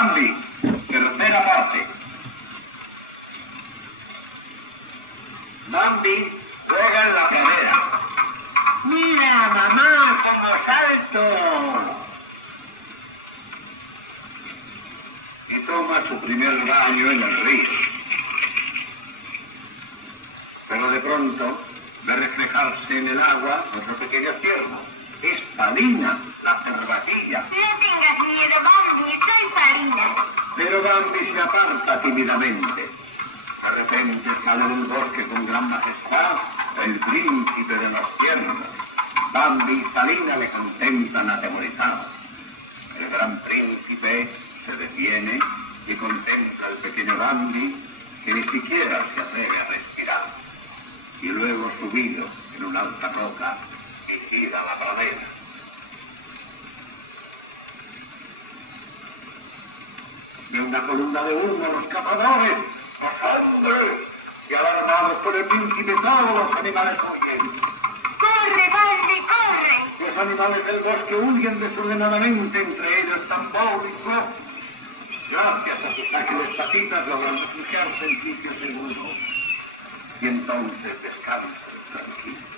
Bambi, tercera parte. Bambi juega en la pradera. ¡Mira, mamá, cómo salto! Y toma su primer baño en el río. Pero de pronto ve reflejarse en el agua otra pequeña pierna. Es Palina, la cervatilla. No tengas miedo, Bambi, soy Palina. Pero Bambi se aparta tímidamente. De repente sale del bosque con gran majestad el príncipe de las tierras. Bambi y Palina le contemplan atemorizados. El gran príncipe se detiene y contempla al pequeño Bambi, que ni siquiera se atreve a respirar. Y luego, subido en una alta roca, vigila la pradera. De una columna de humo los cazadores, ¡a sangre! Y alarmados por el príncipe, todos los animales huyen. ¡Corre, Bambi, corre! Los animales del bosque huyen desordenadamente, entre ellos Tambor y Flor. Gracias a sus ágiles patitas logran refugiarse en sitios seguros. Y entonces descansan tranquilos.